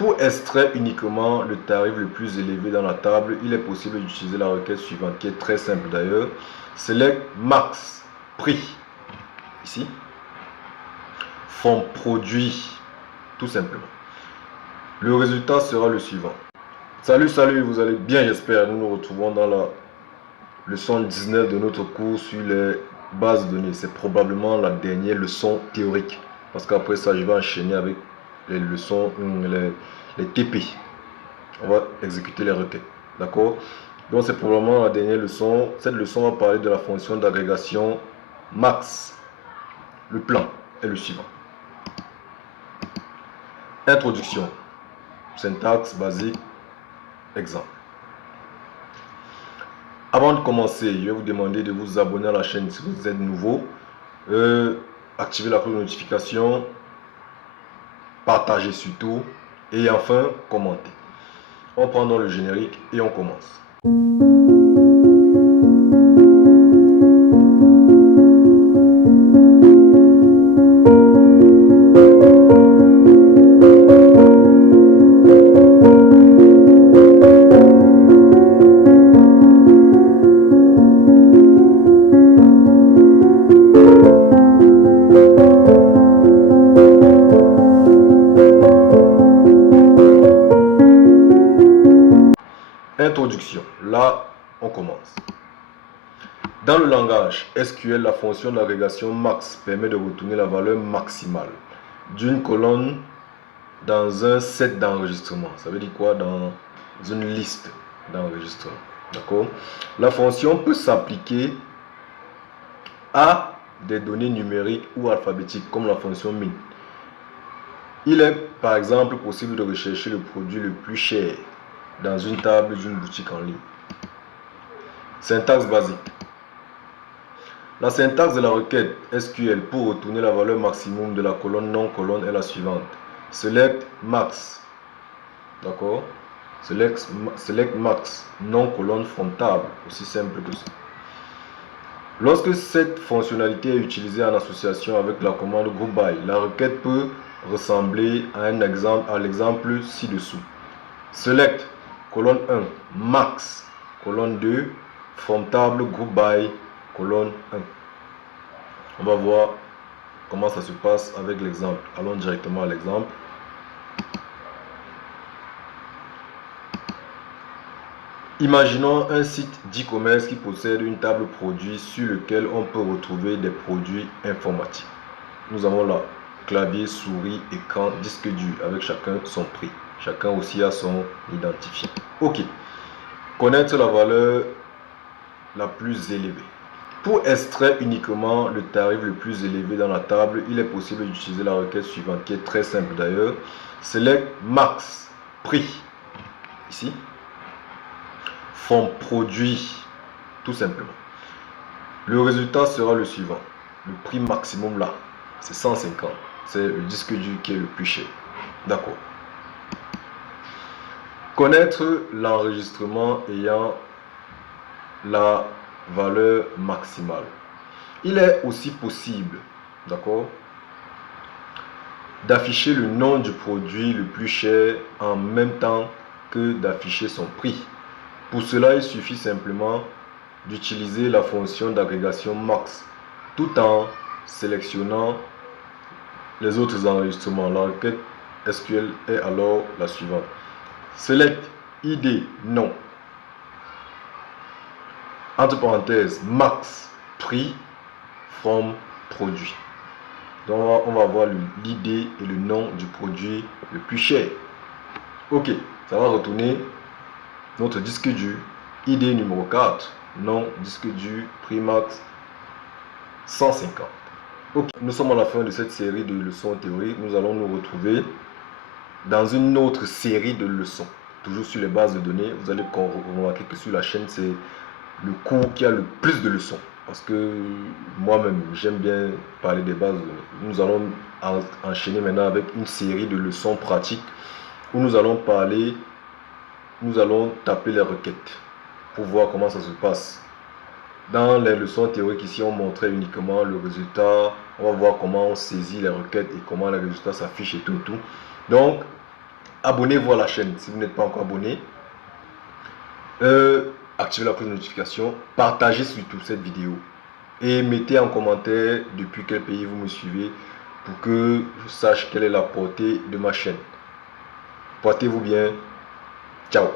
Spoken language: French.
Pour extraire uniquement le tarif le plus élevé dans la table, il est possible d'utiliser la requête suivante, qui est très simple d'ailleurs. Select max, prix, ici, from produit, tout simplement. Le résultat sera le suivant. Salut, vous allez bien, j'espère. Nous nous retrouvons dans la leçon 19 de notre cours sur les bases de données. C'est probablement la dernière leçon théorique, parce qu'après ça, je vais enchaîner avec les leçons, les TP. On va exécuter les requêtes, d'accord? Donc c'est probablement la dernière leçon. Cette leçon va parler de la fonction d'agrégation max. Le plan est le suivant. Introduction, syntaxe basique, exemple. Avant de commencer, je vais vous demander de vous abonner à la chaîne si vous êtes nouveau, activer la cloche de notification, partager surtout et enfin commenter. On prend dans le générique et on commence. Introduction. Là, on commence. Dans le langage SQL, la fonction d'agrégation max permet de retourner la valeur maximale d'une colonne dans un set d'enregistrement. Ça veut dire quoi? Dans une liste d'enregistrement. D'accord? La fonction peut s'appliquer à des données numériques ou alphabétiques, comme la fonction min. Il est par exemple possible de rechercher le produit le plus cher dans une table d'une boutique en ligne. Syntaxe basique. La syntaxe de la requête SQL pour retourner la valeur maximum de la colonne non colonne est la suivante. Select max. D'accord? Select max non colonne from table. Aussi simple que ça. Lorsque cette fonctionnalité est utilisée en association avec la commande group by, la requête peut ressembler à l'exemple ci-dessous. Select colonne 1 max colonne 2 from table group by colonne 1. On va voir comment ça se passe avec l'exemple. Allons directement à l'exemple. Imaginons un site d'e-commerce qui possède une table produit sur lequel on peut retrouver des produits informatiques. Nous avons là clavier, souris, écran, disque dur avec chacun son prix. Chacun aussi a son identifiant. Ok. Connaître la valeur la plus élevée. Pour extraire uniquement le tarif le plus élevé dans la table, il est possible d'utiliser la requête suivante, qui est très simple d'ailleurs. Select max, prix, ici, from produit, tout simplement. Le résultat sera le suivant. Le prix maximum là, c'est 150. C'est le disque dur qui est le plus cher. D'accord. Connaître l'enregistrement ayant la valeur maximale. Il est aussi possible, d'accord, d'afficher le nom du produit le plus cher en même temps que d'afficher son prix. Pour cela, il suffit simplement d'utiliser la fonction d'agrégation max tout en sélectionnant les autres enregistrements. La requête SQL est alors la suivante. Select ID nom, entre parenthèses max prix from produit. Donc on va voir l'ID et le nom du produit le plus cher. Ok, ça va retourner notre disque dur, ID numéro 4, nom, disque dur, prix max 150. Ok, nous sommes à la fin de cette série de leçons théoriques. Nous allons nous retrouver dans une autre série de leçons, toujours sur les bases de données. Vous allez remarquer que sur la chaîne, c'est le cours qui a le plus de leçons. Parce que moi-même, j'aime bien parler des bases de données. Nous allons enchaîner maintenant avec une série de leçons pratiques où nous allons taper les requêtes pour voir comment ça se passe. Dans les leçons théoriques ici, on montrait uniquement le résultat. On va voir comment on saisit les requêtes et comment les résultats s'affichent et tout. Donc, abonnez-vous à la chaîne si vous n'êtes pas encore abonné. Activez la cloche de notification, partagez surtout cette vidéo et mettez en commentaire depuis quel pays vous me suivez pour que je sache quelle est la portée de ma chaîne. Portez-vous bien. Ciao.